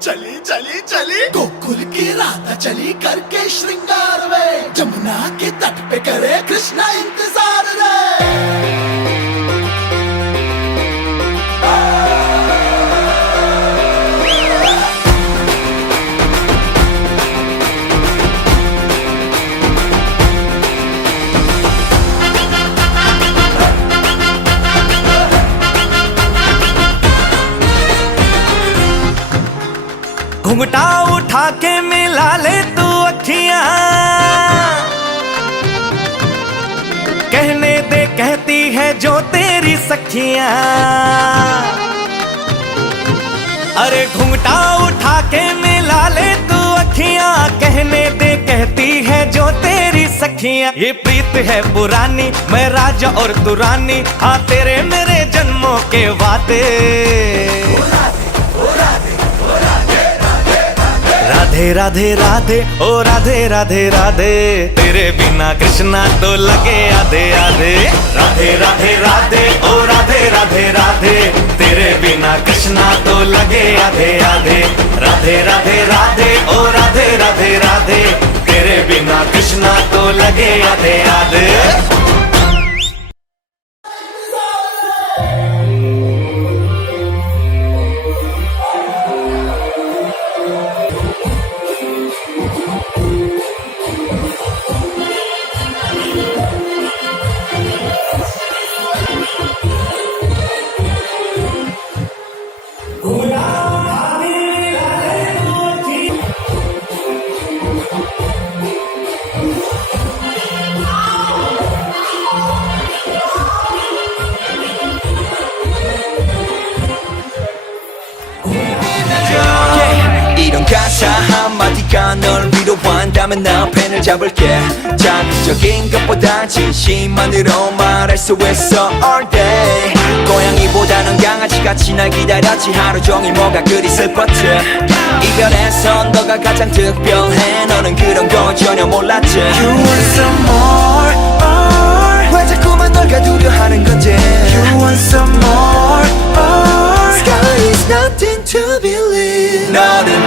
चली चली चली गोकुल की राधा चली करके श्रृंगार वे जमुना के तट पे करे कृष्णा इंतजार रे घुंघटा उठा के मिला ले तू अखियां कहने दे कहती है जो तेरी सखियां अरे घुंघटा उठा के मिला ले तू अखियां कहने दे कहती है जो तेरी सखियां ये प्रीत है पुरानी मैं राजा और तू रानी हाँ तेरे मेरे जन्मों के वादे राधे राधे राधे ओ राधे राधे राधे तेरे बिना कृष्णा तो लगे आधे आधे राधे राधे राधे ओ राधे राधे राधे तेरे बिना कृष्णा तो लगे आधे आधे राधे राधे राधे ओ राधे राधे राधे तेरे बिना कृष्णा तो लगे आधे आधे 이런 가사 한마디가 널 위로한다면 난 펜을 잡을게 자극적인 것보다 진심만으로 말할 수 있어 all day 고양이보다는 강아지같이 날 기다렸지 하루 종일 뭐가 그리 슬펐지 이별에선 너가 가장 특별해 너는 그런 거 전혀 몰랐지 You want some more 왜 자꾸만 널 가두려 하는 건지 You want some more Sky is nothing to believe 너를